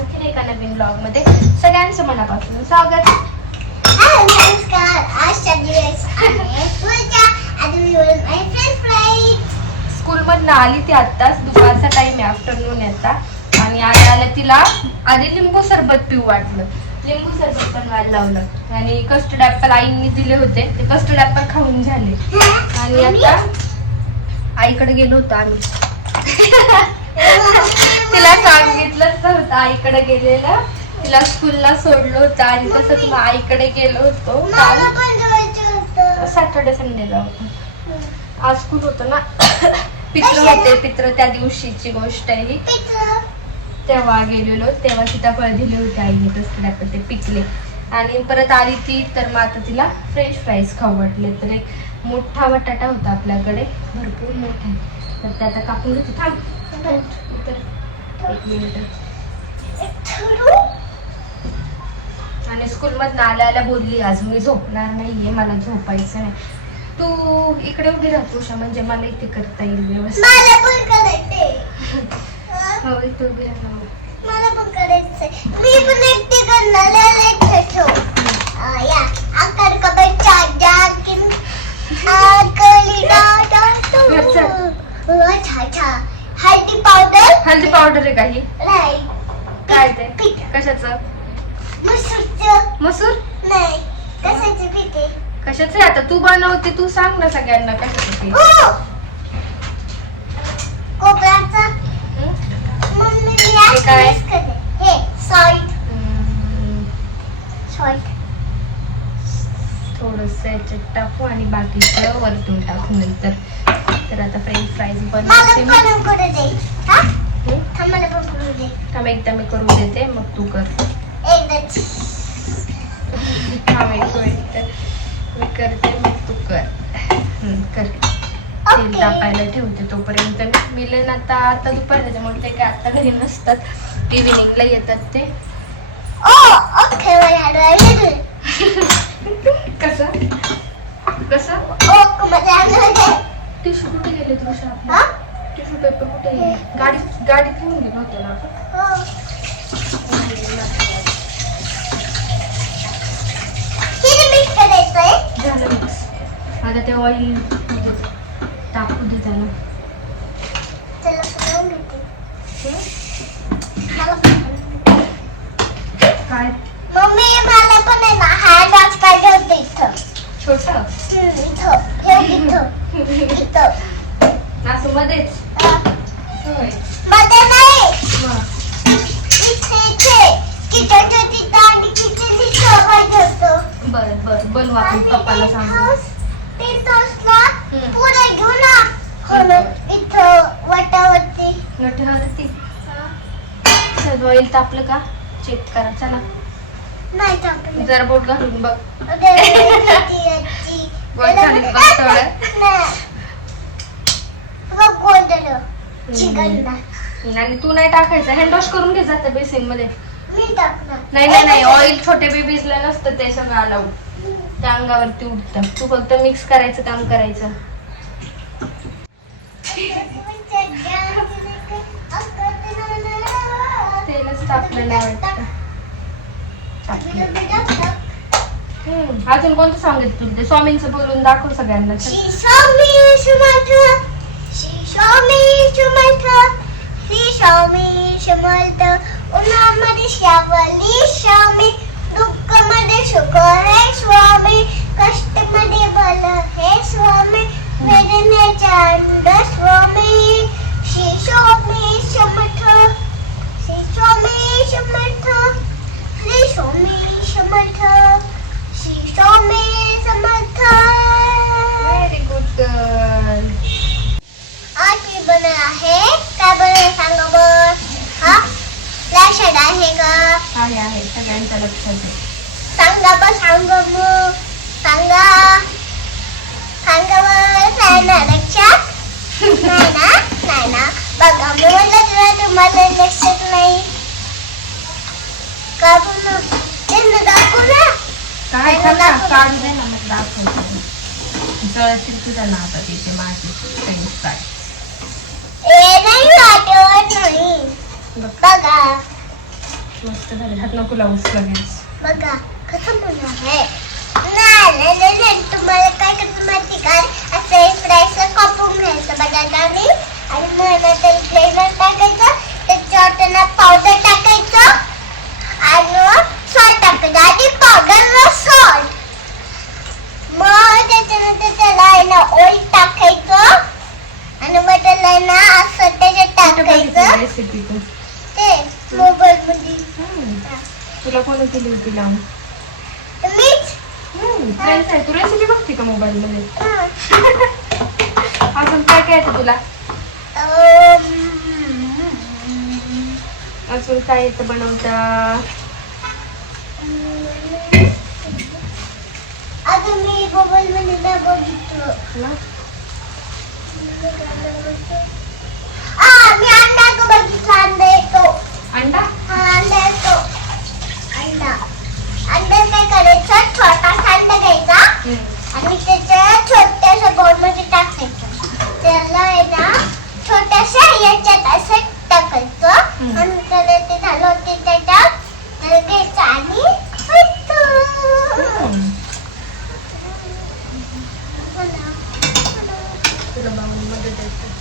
आणखी एका नवीन ब्लॉगमध्ये सगळ्यांचं मनापासून स्वागत. स्कूल मधनं आली ती आत्ताच. दुपारचा टाइम आहे आफ्टरनून आता. आणि आल्या आल्या तिला. आधी लिंबू सरबत पिऊ वाटलं. लिंबू सरबत बनवायला लावलं. आणि कस्टर्ड ऍपल आईंनी दिले होते. ते कस्टर्ड ऍपल खाऊन झाले. आणि आता आईकडे गेलो होतो आम्ही. तिला सांगितलंच नव्हतं आईकडे गेलेलं. तिला स्कूलला सोडलं होतं आणि तसंच मग आईकडे गेलो होतो. काल पण सॅटर्डे संडेला होतं. आज स्कूल होतं ना. पित्र होते पित्र त्या दिवशीची गोष्ट आहे ही. तेव्हा गेलेलो तेव्हा सीताफळ दिले होते आईने तसं आपण ते पिकले. आणि परत आली ती तर मग आता तिला फ्रेंच फ्राईज खाऊ वाटले. तर एक मोठा बटाटा होता आपल्याकडे. भरपूर मोठा. तर ते आता कापून घेतो. थांब. थांब, आणि स्कूल मधनं आल्या आल्या बोलली आज मी झोपणार नाहीये मला झोपायचं नाही तू इकडे उभी राहतो उषा म्हणजे मला इथे करता येईल व्यवस्थित. हो इथे उभी मला पण करायचंय. मी पण एकटी करणार. अच्छा अच्छा. हळदी पावडर हल्दी पावडर आहे काही नाही. काय ते? पीठ. कशाचं? मसूरचं. मसूर? नाही. कशाचं पीठ आहे? कशाचं आहे? आता तू बनवते तू सांग ना सगळ्यांना कशाचं ते हो. कोपराचं हं? मम्मी मी हे आज काय? मिस करते हे सॉल्ट हम्म, सॉल्ट थोडंसं याच्यात टाकू आणि बाकीचं वरतून टाकू नंतर. तर आता फ्रेंच फ्राईज बनवते. मी? थांब एकदा मी करू देते मग तू कर. थांब एक मी करते मग तू कर. कर. तेल तापायला ठेवते तोपर्यंत मी. मिलन आता आता दुपार त्याच्यामुळे ते काय आता घरी नसतात. इव्हिनिंगला येतात ते. कसं? कसं? टिश्यू कुठे गेले तुझ्या? आपले टिश्यू पेपर कुठे गेले? गाडीत गाडीत घेऊन गेलो होतो ना? आपण हो. झालं आता ते ऑइल टाकू दे हं? घेते. काय? मम्मी मला पण आहे ना हँड वॉश पाहिजे होते इथं? छोट? असं मध्येच. होय होतं बरं बरं. बनवू आपण पप्पाला सांगू. ते टोस्टला हम्म. पुढे घेऊ ना म्हणून इथं वाटावरती नटवरती सगळं ऑइल तापलं का? चेक टाकलं जरा बोट घालून बघ. थोडं. आणि तू नाही टाकायचं. हँड वॉश करून घे जातं बेसिनमध्ये. नाही नाही नाही. ऑइल छोटे बेबीजला नसतं ते सगळं अलाउड त्या अंगावरती उठतं तू फक्त मिक्स करायचं काम करायचं. तेलच तापलं नाही वाटतं. अजून कोणतं सांगितलं तुला ते स्वामींचं बोलून दाखव सगळ्यांना चल. She saw me, she went to. She saw उन्हामध्ये श्यावली स्वामी दुःखामध्ये सुख हे स्वामी कष्टमध्ये बल हे स्वामी वेदनेचा अंड Swami Shri Swami Samarth Shri Swami Samarth Shri Swami Samarth Shri Swami Samarth very good girl आज मी बनवणार आहे काय बनवणार सांगा बर हा लक्षात आहे का आहे आहे सगळ्यांच्या लक्षात आहे सांगा बा सांगा मग सांगा सांगा बर नाही ना लक्षात नाही ना नाही ना बघा मी म्हणलं तुला तुम्हाला लक्षात नाही का बनव त्यांना दाखवू ना काय करणार काढू दे ना मग दाखवतो जळतील तुझ्या नातात तिथे माझी वाटत नाही. बघ. मस्त झाले. हात नको लावूस लगेच बघा कसं म्हणणार आहे? नाही नाही, तुम्हाला काय करायचं माहिती का? असं फ्रायचं कापून घ्यायचं बटाट्याने. आणि मग नंतर फ्लेवर टाकायचं. त्याच्यावर त्यांना पावडर टाकायचं. आणि सॉल्ट टाकायचं आधी पावडर सॉल्ट मग त्याच्यानंतर त्याला आहे ना ऑइल टाकायचं आणि मग त्याला आहे ना असं त्याच्यात टाकायचं रेसिपी तू ते मोबाईल मध्ये तुला कोणी केली होती लावून मीच फ्रेंड्स आहे तू रेसिपी बघते का मोबाईल मध्ये. अजून काय काय येतं तुला? अजून काय येतं बनवता? अगं मी मोबाईल मध्ये बघितलं. ना? आ, मी अंडा तो बघितला अंडा येतो अंडा हा अंडा येतो अंडा अंडा काय करायचं छोटासा अंडा घ्यायचा आणि त्याच्या छोट्याशा बाउलमध्ये टाकायचं त्याला आहे ना छोट्याशा याच्यात असं टाकायचं हम्म. आणि त्याला ते झालं की त्याच्यात त्याला घ्यायचं आणि खायचं. तुला बाऊल मध्ये द्यायचं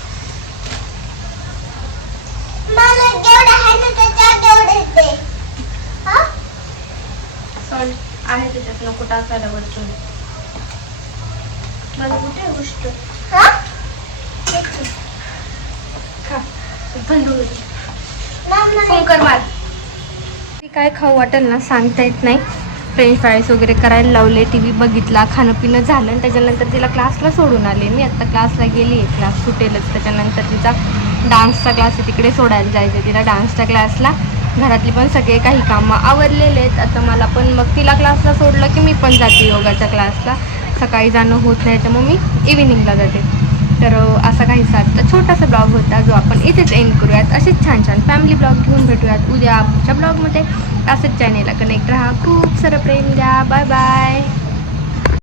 मला जेवढं आहे ना हा? सॉल्ट आहे त्याच्यात नको टाकायला वरतून. मला कुठे गोष्ट? हा? फोन कर काय खाऊ वाटेल ना सांगता येत नाही. फ्रेंच फ्राईज वगैरे करायला लावले टी व्ही बघितला खाणं पिणं झालं आणि त्याच्यानंतर तिला क्लासला सोडून आले. मी आत्ता क्लासला गेली आहे. क्लास सुटेलच. त्याच्यानंतर तिचा डान्सचा क्लास आहे तिकडे सोडायला जायचं तिला डान्सच्या क्लासला घरातली पण सगळे काही कामं आवरलेले आहेत. आता मला पण मग तिला क्लासला सोडलं की मी पण जाते योगाच्या क्लासला सकाळी जाणं होत नाही तर मग मी इव्हिनिंगला जाते. तर असा काहीसा आजचा छोटासा ब्लॉग होता जो आपण इथेच एंड करूयात. असेच छान छान फॅमिली ब्लॉग घेऊन भेटूयात. उद्या आमच्या ब्लॉगमध्ये असंच चॅनेलला कनेक्ट राहा. खूप सारं प्रेम द्या. Bye bye